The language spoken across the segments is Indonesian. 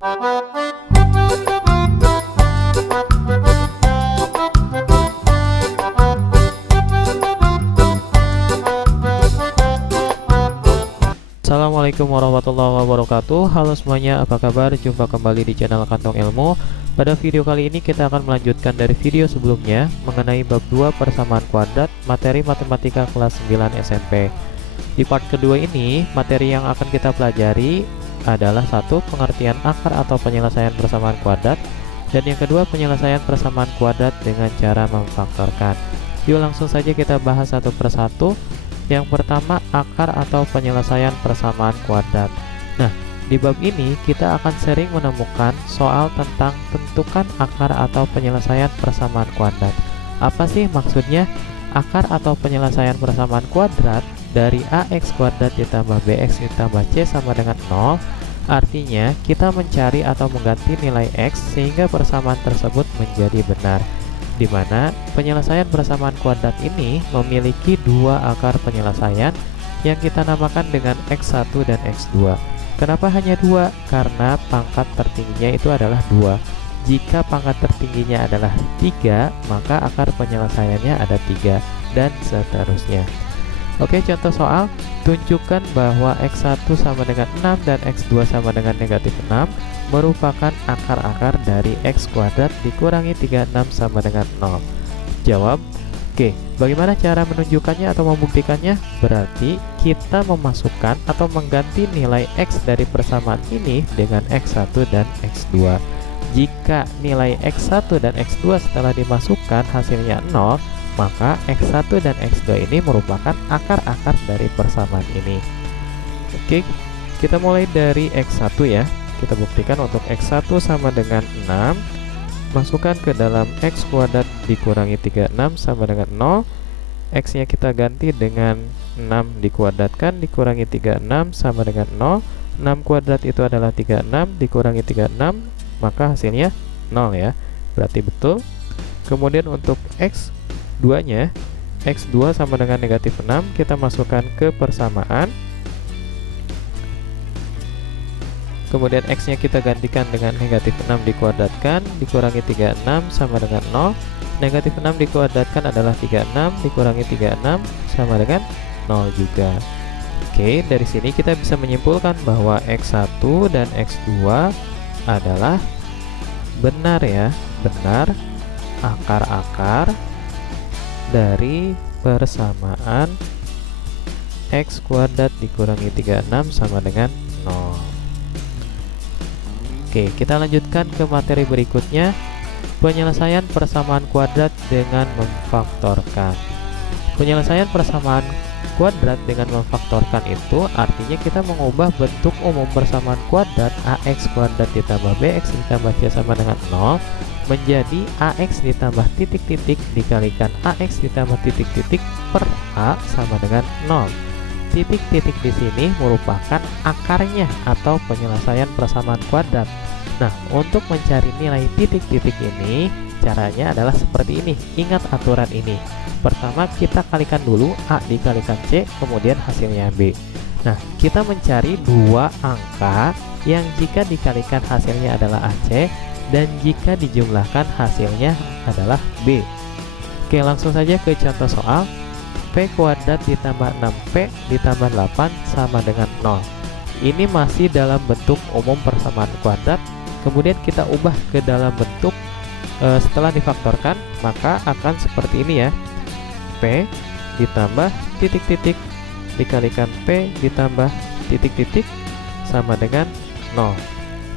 Assalamualaikum warahmatullahi wabarakatuh. Halo semuanya, apa kabar? Jumpa kembali di channel Kantong Ilmu. Pada video kali ini kita akan melanjutkan dari video sebelumnya mengenai bab 2 persamaan kuadrat materi matematika kelas 9 SMP. Di part kedua ini, materi yang akan kita pelajari adalah satu, pengertian akar atau penyelesaian persamaan kuadrat, dan yang kedua, penyelesaian persamaan kuadrat dengan cara memfaktorkan. Yuk langsung saja kita bahas satu persatu. Yang pertama, akar atau penyelesaian persamaan kuadrat. Nah, di bab ini kita akan sering menemukan soal tentang tentukan akar atau penyelesaian persamaan kuadrat. Apa sih maksudnya? Akar atau penyelesaian persamaan kuadrat dari ax kuadrat ditambah bx ditambah c sama dengan 0. Artinya, kita mencari atau mengganti nilai x sehingga persamaan tersebut menjadi benar, di mana penyelesaian persamaan kuadrat ini memiliki dua akar penyelesaian yang kita namakan dengan x1 dan x2. Kenapa hanya dua? Karena pangkat tertingginya itu adalah 2. Jika pangkat tertingginya adalah 3, maka akar penyelesaiannya ada 3, dan seterusnya. Oke, contoh soal. Tunjukkan bahwa x1 sama dengan 6 dan x2 sama dengan negatif 6 merupakan akar-akar dari x kuadrat dikurangi 36 sama dengan 0. Jawab. Oke, bagaimana cara menunjukkannya atau membuktikannya? Berarti kita memasukkan atau mengganti nilai x dari persamaan ini dengan x1 dan x2. Jika nilai x1 dan x2 setelah dimasukkan hasilnya 0, maka x1 dan x2 ini merupakan akar-akar dari persamaan ini. Oke, kita mulai dari x1 ya. Kita buktikan untuk x1 sama dengan 6. Masukkan ke dalam x kuadrat dikurangi 36 sama dengan 0. X-nya kita ganti dengan 6 dikuadratkan dikurangi 36 sama dengan 0. 6 kuadrat itu adalah 36 dikurangi 36, maka hasilnya 0 ya. Berarti betul. Kemudian untuk x2-nya, x2 sama dengan negatif 6, kita masukkan ke persamaan. Kemudian x-nya kita gantikan dengan negatif 6 dikuadratkan dikurangi 36 sama dengan 0. Negatif 6 dikuadratkan adalah 36 dikurangi 36 sama dengan 0 juga. Oke, dari sini kita bisa menyimpulkan bahwa x1 dan x2 adalah benar ya, benar akar-akar dari persamaan x kuadrat dikurangi 36 sama dengan 0. Oke, kita lanjutkan ke materi berikutnya, penyelesaian persamaan kuadrat dengan memfaktorkan. Penyelesaian persamaan kuadrat dengan memfaktorkan itu artinya kita mengubah bentuk umum persamaan kuadrat ax kuadrat ditambah bx ditambah c sama dengan 0 menjadi ax ditambah titik-titik dikalikan ax ditambah titik-titik per a sama dengan 0. Titik-titik di sini merupakan akarnya atau penyelesaian persamaan kuadrat. Nah, untuk mencari nilai titik-titik ini, caranya adalah seperti ini. Ingat aturan ini. Pertama, kita kalikan dulu A dikalikan C, kemudian hasilnya B. Nah, kita mencari dua angka yang jika dikalikan hasilnya adalah AC, dan jika dijumlahkan hasilnya adalah B. Oke, langsung saja ke contoh soal. P kuadrat ditambah 6P ditambah 8 sama dengan 0. Ini masih dalam bentuk umum persamaan kuadrat. Kemudian kita ubah ke dalam bentuk setelah difaktorkan, maka akan seperti ini ya. P ditambah titik-titik dikalikan P ditambah titik-titik sama dengan 0.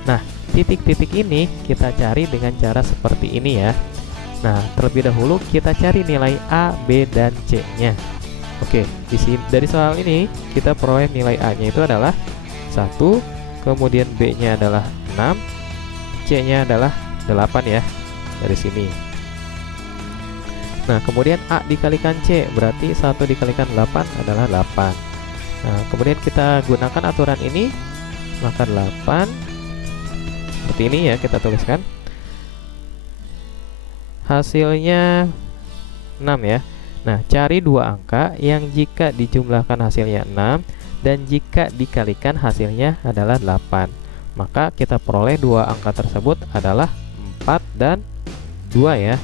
Nah, titik-titik ini kita cari dengan cara seperti ini ya. Nah, terlebih dahulu kita cari nilai A, B, dan C-nya. Oke, di sini dari soal ini kita peroleh nilai A-nya itu adalah 1, kemudian B-nya adalah 6, C-nya adalah 8 ya, dari sini. Nah, kemudian A dikalikan C, berarti 1 dikalikan 8 adalah 8. Nah, kemudian kita gunakan aturan ini, maka 8, seperti ini ya, kita tuliskan. Hasilnya 6 ya. Nah, cari dua angka yang jika dijumlahkan hasilnya 6 dan jika dikalikan hasilnya adalah 8. maka kita peroleh dua angka tersebut adalah 4 dan 2 ya.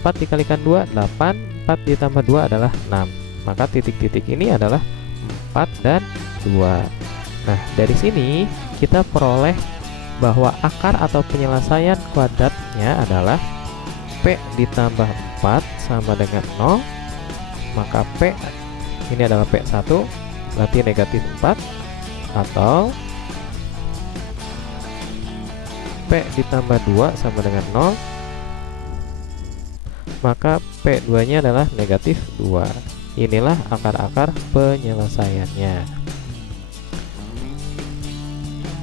4 dikalikan 2 8, 4 ditambah 2 adalah 6. Maka titik-titik ini adalah 4 dan 2. Nah, dari sini kita peroleh bahwa akar atau penyelesaian kuadratnya adalah P ditambah 4 sama dengan 0. Maka P ini adalah P1, berarti negatif 4, atau P ditambah 2 sama dengan 0, maka P2 nya adalah negatif 2. Inilah akar-akar penyelesaiannya.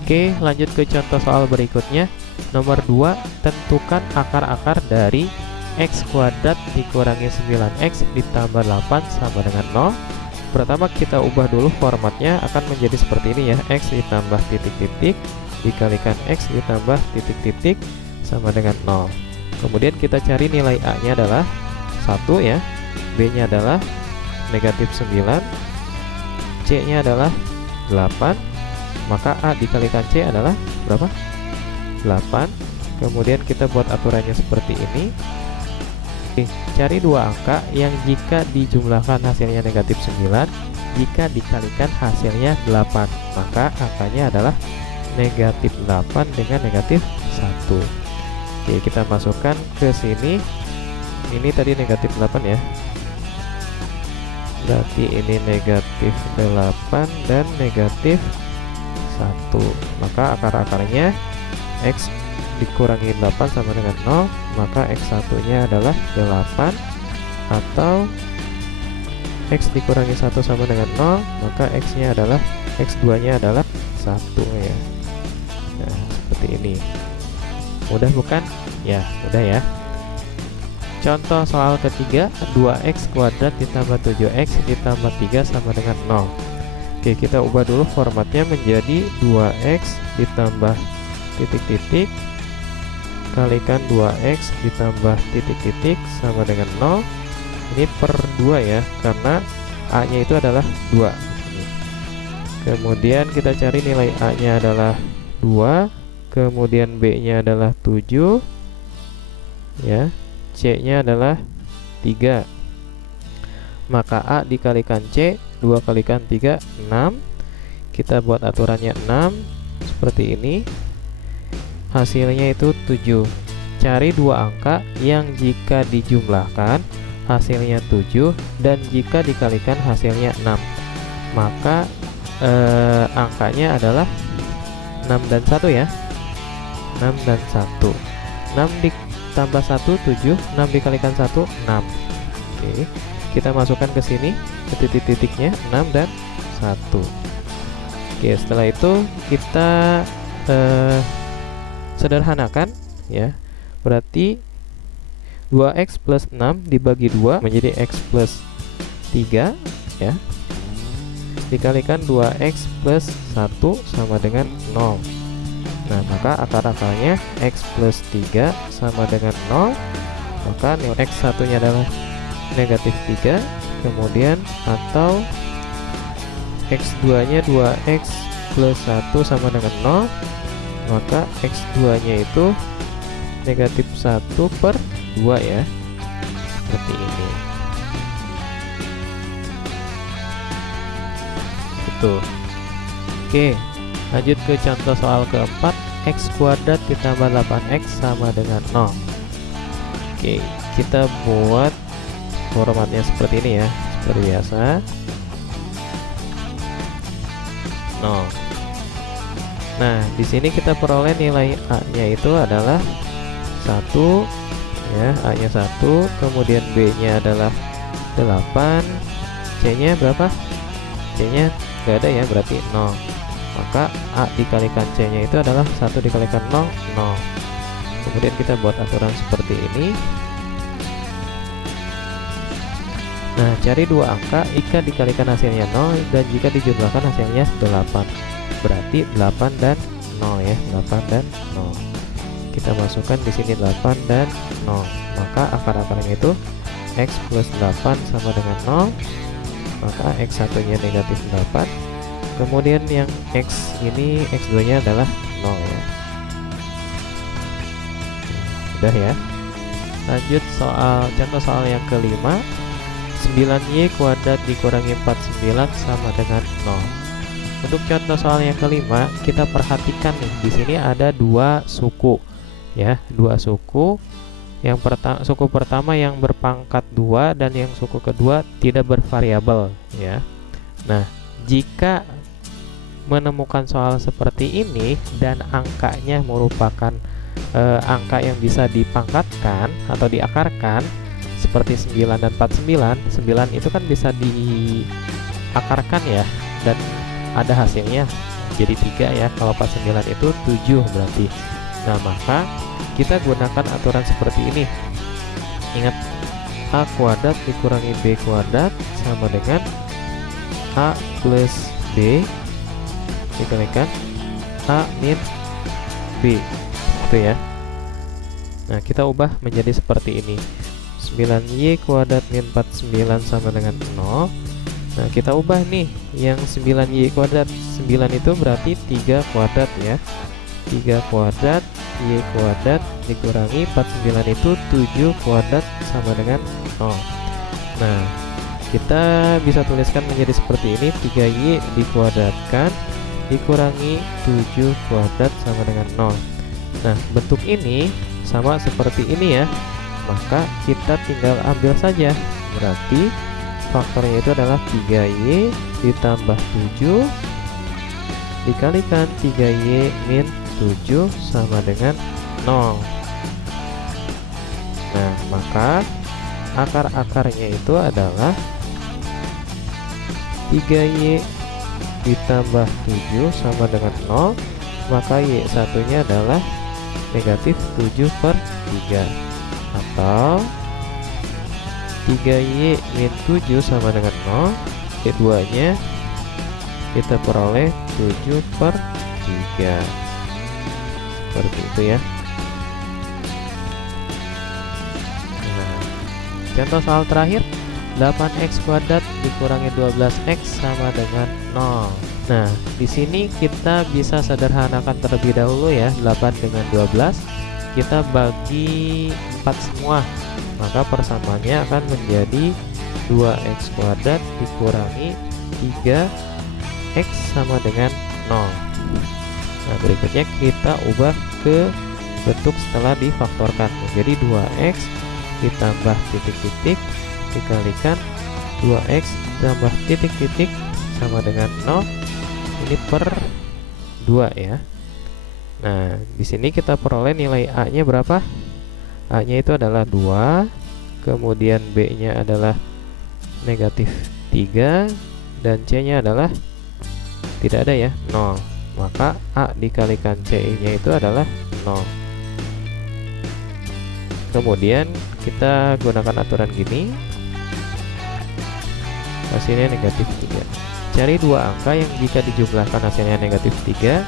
Oke, lanjut ke contoh soal berikutnya. Nomor 2, tentukan akar-akar dari X kuadrat dikurangi 9X ditambah 8 sama dengan 0. Pertama kita ubah dulu formatnya, akan menjadi seperti ini ya. X ditambah titik-titik dikalikan X ditambah titik-titik sama dengan 0. Kemudian kita cari nilai A nya adalah 1 ya, B nya adalah negatif 9, C nya adalah 8. Maka A dikalikan C adalah berapa? 8. Kemudian kita buat aturannya seperti ini. Cari dua angka yang jika dijumlahkan hasilnya negatif 9, jika dikalikan hasilnya 8, maka angkanya adalah negatif 8 dengan negatif 1. Oke, kita masukkan ke sini. Ini tadi negatif 8 ya, berarti ini negatif 8 dan negatif 1. Maka akar-akarnya X dikurangi 8 sama dengan 0, maka X1 nya adalah 8, atau X dikurangi 1 sama dengan 0, maka X nya adalah X2 nya adalah 1 ya. Nah, seperti ini. Mudah bukan? Ya, mudah ya. Contoh soal ketiga, 2X kuadrat ditambah 7X ditambah 3 sama dengan 0. Oke, kita ubah dulu formatnya menjadi 2X ditambah titik-titik kalikan 2X ditambah titik-titik sama dengan 0. Ini per 2 ya, karena A nya itu adalah 2. Kemudian kita cari nilai A nya adalah 2, kemudian B nya adalah 7 ya, C nya adalah 3. Maka A dikalikan C, 2 kalikan 3 6. Kita buat aturannya 6 seperti ini. Hasilnya itu 7. Cari dua angka yang jika dijumlahkan hasilnya 7 dan jika dikalikan hasilnya 6, maka angkanya adalah 6 dan 1 ya. 6 dan 1. 6 ditambah 1 7, 6 dikalikan 1 6. Oke, kita masukkan ke sini ke titik-titiknya 6 dan 1. Oke, setelah itu kita sederhanakan ya. Berarti 2X plus 6 dibagi 2 menjadi X plus 3 ya, dikalikan 2X plus 1 sama dengan 0. Nah, maka akar-akarnya X plus 3 sama dengan 0. Maka nilai X1 nya adalah negatif 3. Kemudian atau X2 nya 2X plus 1 sama dengan 0, maka X2 nya itu negatif 1 per 2 ya, seperti ini. Betul. Oke, lanjut ke contoh soal keempat. X kuadrat ditambah 8X sama dengan 0. Oke, kita buat formatnya seperti ini ya, seperti biasa. 0. Nah, di sini kita peroleh nilai A-nya itu adalah 1 ya, A-nya 1, kemudian B-nya adalah 8, C-nya berapa? C-nya enggak ada ya, berarti 0. Maka A dikalikan C-nya itu adalah 1 dikalikan 0, 0. Kemudian kita buat aturan seperti ini. Nah, cari dua angka jika dikalikan hasilnya 0 dan jika dijumlahkan hasilnya 8. Berarti 8 dan 0 ya, 8 dan 0. Kita masukkan di sini 8 dan 0. Maka akar-akarnya itu X plus 8 sama dengan 0. Maka X1 nya negatif 8, Kemudian yang X ini, X2 nya adalah 0 ya. Udah ya. Lanjut contoh soal yang kelima. 9Y kuadrat dikurangi 49 sama dengan 0. Untuk contoh soal yang kelima, kita perhatikan nih, di sini ada dua suku ya, dua suku. Yang suku pertama yang berpangkat 2 dan yang suku kedua tidak bervariabel ya. Nah, jika menemukan soal seperti ini dan angkanya merupakan angka yang bisa dipangkatkan atau diakarkan seperti 9 dan 49, 9 itu kan bisa diakarkan ya, dan ada hasilnya jadi 3 ya. Kalau 49 itu 7 berarti. Nah, maka kita gunakan aturan seperti ini. Ingat, A kuadrat dikurangi B kuadrat sama dengan A plus B dikalikan A min B, itu ya. Nah, kita ubah menjadi seperti ini. 9Y kuadrat min 49 sama dengan 0. Nah, kita ubah nih, yang 9Y kuadrat, 9 itu berarti 3 kuadrat ya. 3 kuadrat Y kuadrat dikurangi 49 itu 7 kuadrat sama dengan 0. Nah, kita bisa tuliskan menjadi seperti ini. 3Y dikuadratkan dikurangi 7 kuadrat sama dengan 0. Nah, bentuk ini sama seperti ini ya. Maka kita tinggal ambil saja. Berarti faktornya itu adalah 3Y ditambah 7 dikalikan 3Y min 7 sama dengan 0. Nah, maka akar-akarnya itu adalah 3Y ditambah 7 sama dengan 0. Maka Y1 nya adalah negatif 7/3, atau 3Y min 7 sama dengan 0. Y2 nya kita peroleh 7/3, seperti itu ya. Nah, contoh soal terakhir, 8X kuadrat dikurangi 12X sama dengan 0. Nah, di sini kita bisa sederhanakan terlebih dahulu ya. 8 dengan 12 kita bagi 4 semua, maka persamaannya akan menjadi 2X kuadrat dikurangi 3X sama dengan 0. Nah, berikutnya kita ubah ke bentuk setelah difaktorkan menjadi 2X ditambah titik-titik dikalikan 2X ditambah titik-titik sama dengan 0. Ini per 2 ya. Nah, di sini kita peroleh nilai A-nya berapa? A-nya itu adalah 2, kemudian B-nya adalah negatif 3, dan C-nya adalah tidak ada ya, 0. Maka A dikalikan C-nya itu adalah 0. Kemudian kita gunakan aturan gini, hasilnya negatif 3. Cari dua angka yang jika dijumlahkan hasilnya negatif 3,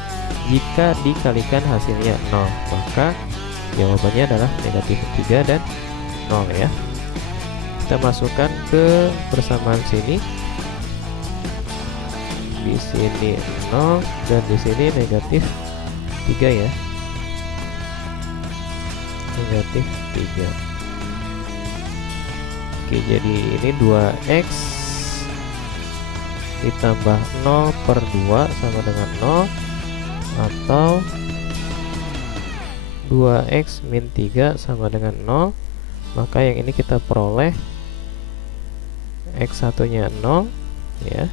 jika dikalikan hasilnya 0, maka jawabannya adalah negatif 3 dan 0 ya. Kita masukkan ke persamaan sini. Di sini 0 dan di sini negatif 3 ya. Negatif 3. Oke, jadi ini 2X ditambah 0/2 sama dengan 0, atau 2X min 3 sama dengan 0. Maka yang ini kita peroleh X1 nya 0 ya,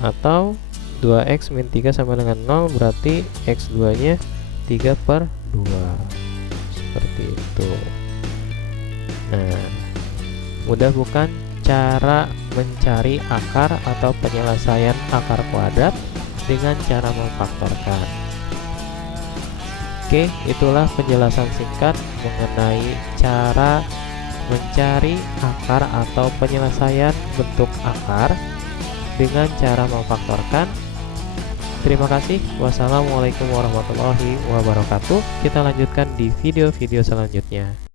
atau 2X min 3 sama dengan 0 berarti X2 nya 3/2, seperti itu. Nah, mudah bukan cara mencari akar atau penyelesaian akar kuadrat dengan cara memfaktorkan? Oke, itulah penjelasan singkat mengenai cara mencari akar atau penyelesaian bentuk akar dengan cara memfaktorkan. Terima kasih. Wassalamualaikum warahmatullahi wabarakatuh. Kita lanjutkan di video-video selanjutnya.